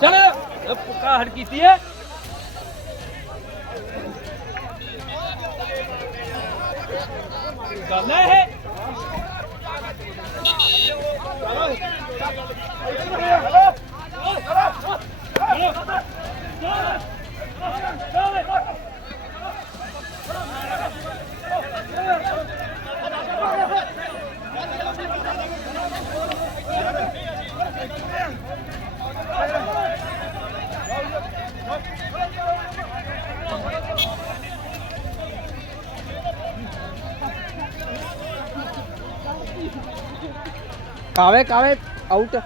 ਚਲ ਪੁੱਕਾ ਹਟ ਕੀਤੀ ਹੈ ਗੱਲ ਹੈ ਇਹ ਕਾਵੇ ਕਾਵੇ? ਆਊਟ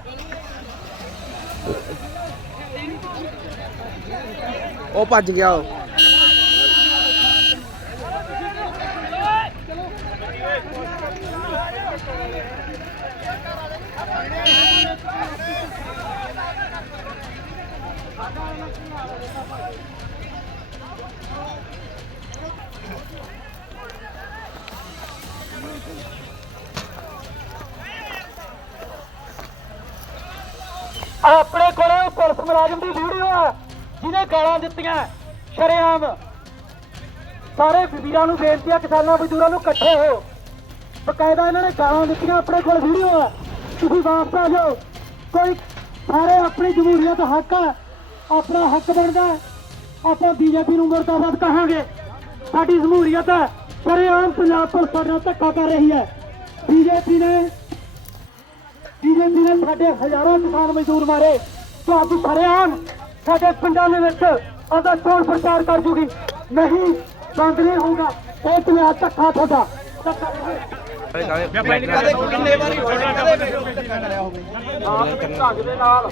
ਉਹ ਭੱਜ ਗਿਆ ਉਹ। ਆਪਣੇ ਕੋਲੇ ਪੁਲਿਸ ਮੁਲਾਜ਼ਮ ਦੀ ਵੀਡੀਓ ਆ, ਜਿਹਨੇ ਗਾਲਾਂ ਦਿੱਤੀਆਂ। ਸ਼ਰੇਆਮ। ਸਾਰੇ ਵੀਰਾਂ ਨੂੰ ਬੇਨਤੀ ਆ, ਕਿਸਾਨਾਂ, ਮਜ਼ਦੂਰਾਂ ਨੂੰ ਇਕੱਠੇ ਹੋ। ਬਕਾਇਦਾ ਇਹਨਾਂ ਨੇ ਗਾਲਾਂ ਦਿੱਤੀਆਂ, ਆਪਣੇ ਕੋਲ ਵੀਡੀਓ ਆ। ਤੁਸੀਂ ਵਾਪਸ ਆ ਜਾਓ। ਕੋਈ ਸਾਰੇ ਆਪਣੀ ਜਮਹੂਰੀਅਤ ਹੱਕ ਆ। ਆਪਣਾ ਹੱਕ ਬਣਦਾ ਆਪਾਂ ਬੀਜੇਪੀ ਨੂੰ ਮੁਰਦਾਬਾਦ ਕਹਾਂਗੇ। ਸਾਡੀ ਜਮਹੂਰੀਅਤ ਹੈ ਸ਼ਰੇਆਮ ਪੰਜਾਬ ਪੁਲਿਸ ਸਾਡੇ ਨਾਲ ਧੱਕਾ ਕਰ ਰਹੀ ਹੈ। ਬੀਜੇਪੀ ਨੇ ਬੀਜੇਪੀ ਨੇ ਸਾਡੇ ਹਜ਼ਾਰਾਂ ਕਿਸਾਨ ਮਜ਼ਦੂਰ ਮਾਰੇ। ਤੋਂ ਅੱਜ ਸਰੇਆਮ ਸਾਡੇ ਪਿੰਡਾਂ ਦੇ ਵਿੱਚ ਉਹਦਾ ਚੋਣ ਪ੍ਰਚਾਰ ਕਰ ਜੂਗੀ। ਨਹੀਂ ਬੰਦ ਨਹੀਂ ਹੋਊਗਾ। ਇਹ ਪੰਜਾਬ ਧੱਕਾ ਤੁਹਾਡਾ। ਢੰਗ ਦੇ ਨਾਲ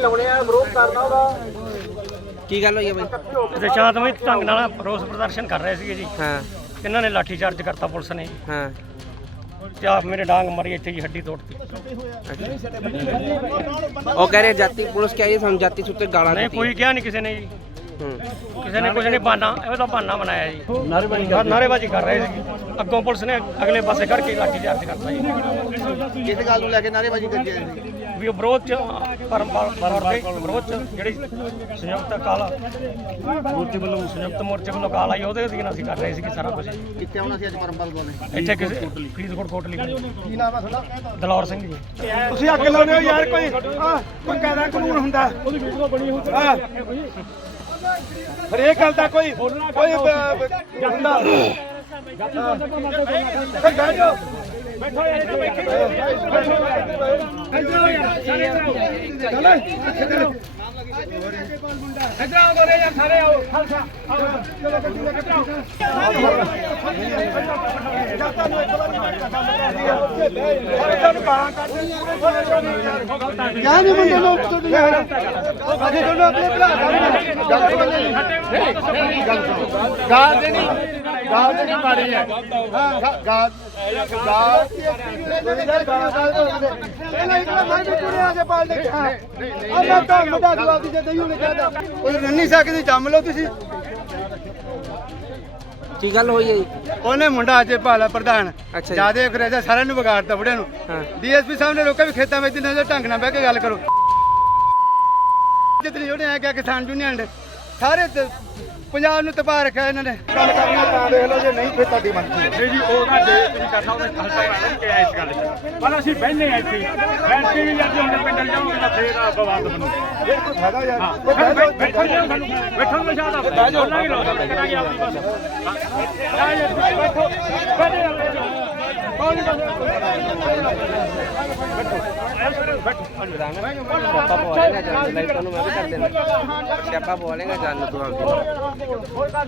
ਲਾਉਣੇ ਆ ਵਿਰੋਧ ਕਰਨਾ ਉਹਦਾ ਕੀ ਗੱਲ ਹੋਈ ਹੈ ਬਈ? ਤੇ ਸ਼ਾਂਤਮਈ ਢੰਗ ਨਾਲ ਰੋਸ ਪ੍ਰਦਰਸ਼ਨ ਕਰ ਰਹੇ ਸੀਗੇ ਜੀ। ਹਾਂ। ਇਹਨਾਂ ਨੇ ਲਾਠੀ ਚਾਰਜ ਕਰਤਾ ਪੁਲਿਸ ਨੇ। ਹਾਂ। ਤੇ ਆਪ ਮੇਰੇ ਡਾਂਗ ਮਾਰੀ ਇੱਥੇ ਜੀ ਹੱਡੀ ਤੋੜਤੀ। ਉਹ ਕਹਿ ਰਹੇ ਜਾਤੀ ਪੁਲਿਸ ਕਹਿ ਰਹੀ ਸਾਨੂੰ ਜਾਤੀ ਸੁੱਤੇ ਗਾਲਾਂ ਨਹੀਂ ਦਿੱਤੀਆਂ। ਕੋਈ ਕਿਹਾ ਨਹੀਂ ਕਿਸੇ ਨੇ ਜੀ। ਕਿਸੇ ਨੇ ਕੁਝ ਨਹੀਂ ਬਹਾਨਾ ਇਹ ਤਾਂ ਬਹਾਨਾ ਬਣਾਇਆ ਜੀ। ਨਾਰੇਬਾਜ਼ੀ ਨਾਰੇਬਾਜ਼ੀ ਕਰ ਰਹੇ ਸੀ। ਅੱਗੋਂ ਪੁਲਿਸ ਨੇ ਅਗਲੇ ਪਾਸੇ ਕਰਕੇ ਲਾਠੀ ਚਾਰਜ ਕਰਤਾ ਜੀ। ਕਿਸ ਗੱਲ ਨੂੰ ਲੈ ਕੇ ਨਾਰੇਬਾਜ਼ੀ ਕਰਦੀ ਹੈ ਵੀ ਉਹ ਵਿਰੋਧ ਚ ਦੇ ਵਿਰੋਧ ਚ ਜਿਹੜੀ ਸੰਯੁਕਤ ਕਾਲਾ ਮੋਰਚੇ ਵੱਲੋਂ ਸੰਯੁਕਤ ਮੋਰਚੇ ਵੱਲੋਂ ਕਾਲ ਆਈ ਉਹਦੇ ਅਧੀਨ ਅਸੀਂ ਕਰ ਰਹੇ ਸੀ ਸਾਰਾ ਕੁਝ ਕਿੱਥੇ ਆਉਣਾ ਸੀ ਅੱਜ ਪਰਮਪਾਲ ਕੋਲ ਇੱਥੇ ਕਿਸੇ ਫਰੀਦਕੋਟ ਕੋਟਲੀ ਕੀ ਨਾਮ ਹੈ ਤੁਹਾਡਾ? ਦਲੌਰ ਸਿੰਘ ਜੀ। ਤੁਸੀਂ ਅੱਗ ਲਾਉਂਦੇ ਹੋ ਯਾਰ ਕੋਈ? ਕੋਈ ਕਾਇਦਾ ਕਾਨੂੰਨ ਹੁੰਦਾ? ਉਹਦੀ ਵੀਡੀਓ ਬਣੀ ਹੁੰਦੀ ਹਰੇਕ ਗੱਲ ਦਾ ਕੋਈ ਕੋਈ ਹੁੰਦਾ ਫਿਰ ਬਹਿ ਜਾਓ। ਬੈਠੋ ਇੱਥੇ ਬੈਠੋ। ਬੈਠੋ ਯਾਰ ਸਾਰੇ ਚਲੋ ਇੱਥੇ ਕਰੋ ਇੱਧਰ ਆਓ ਦੋਰੇ ਯਾਰ ਸਾਰੇ ਆਓ। ਖਾਲਸਾ ਆਓ। ਚਲੋ ਕੇ ਆਓ ਕਿਆ ਨਹੀਂ ਮੁੰਡੇ ਨੂੰ ਤੁਹਾਡੀ ਯਾਰ ਅਸੀਂ ਤੁਹਾਨੂੰ ਆਪਣੇ ਭਰਾ ਦਾ ਗੱਲ ਗੱਲ ਸੁਣੋ ਗਾਲ ਗਾਲ ਦੇਣੀ ਮਾੜੀ ਹੈ ਹਾਂ ਗਾਲ ਗਾਲ ਪਹਿਲਾਂ ਇੱਕ ਮੈਂ ਤੁਰੇ ਆ ਪਾਲ ਦੇ ਹਾਂ ਅੱਲਾ ਤਾਂ। ਮਦਾ ਜਵਾਬ ਦੀ ਜੇ ਨਹੀਂ ਕਹਦਾ ਉਹ ਰੰਨੀ ਸਕਦੀ ਜੰਮ ਲਓ ਤੁਸੀਂ। ਕੀ ਗੱਲ ਹੋਈ ਹੈ ਜੀ? ਉਹਨੇ ਮੁੰਡਾ ਅਜੇ ਭਾਲਾ ਪ੍ਰਧਾਨ ਅੱਛਾ ਜੀ। ਜਿਆਦੇ ਅੰਗਰੇਜ਼ਾ ਸਾਰਿਆਂ ਨੂੰ ਵਿਗਾੜਤਾ ਬੁੜਿਆਂ ਨੂੰ। ਹਾਂ। ਡੀਐਸਪੀ ਸਾਹਿਬ ਨੇ ਰੋਕਿਆ ਵੀ ਖੇਤਾਂ ਵਿੱਚ ਨਜ਼ਰ ਢੰਗ ਨਾਲ ਬਹਿ ਕੇ ਗੱਲ ਕਰੋ। ਜਿਤਨੀ ਜਿਹੜੇ ਆ ਗਿਆ ਕਿਸਾਨ ਯੂਨੀਅਨ ਦੇ ਸਾਰੇ ਪੰਜਾਬ ਨੂੰ ਤਬਾਹ ਰੱਖਿਆ ਇਹਨਾਂ ਨੇ। ਗੱਲ ਕਰਨਾ ਤਾਂ ਦੇਖ ਲਓ ਜੇ ਨਹੀਂ ਫਿਰ ਤੁਹਾਡੀ ਮਰਜ਼ੀ ਨਹੀਂ ਜੀ ਉਹ ਤਾਂ ਜੇ ਤੁਸੀਂ ਕਰਨਾ ਉਹਨੇ ਹਲਕਾ ਬਣਾ ਕਿ ਇਸ ਗੱਲ 'ਚ ਪਰ ਅਸੀਂ ਬਹਿਨੇ ਆ ਇੱਥੇ। ਬੈਠ ਵੀ ਜਦ ਹੁਣ ਪਿੰਡ ਜਾਓਗੇ ਤਾਂ ਫੇਰ ਆ ਬਵਾਦ ਬਣੂ ਇਹ ਕੋਈ ਫਾਇਦਾ ਯਾਰ। ਹਾਂ। ਉਹ ਬਹਿ ਜਾਓ। ਬੈਠੋ ਜੀ ਸਾਨੂੰ ਬੈਠੋ ਨੂੰ ਸ਼ਾਦਾ ਬਹਿ ਜਾਓ ਨਹੀਂ ਲਾਉਂਦਾ ਕਰਾਂਗੇ ਆਪਣੀ ਬਸ। ਹਾਂ। ਜੀ ਬੈਠੋ ਬੈਠੋ ਕੌਣ ਸਿਆਪਾ ਪਵਾ ਲੇਗਾ ਜਾਨ ਲਾਈਟਾਂ ਨੂੰ ਮੈਂ ਵੀ ਕਰ ਦੇਣਾ। ਸਿਆਪਾ ਪਵਾ ਲੇਗਾ ਜਾਨ ਨੂੰ ਤੂੰ ਆਪਦੀ।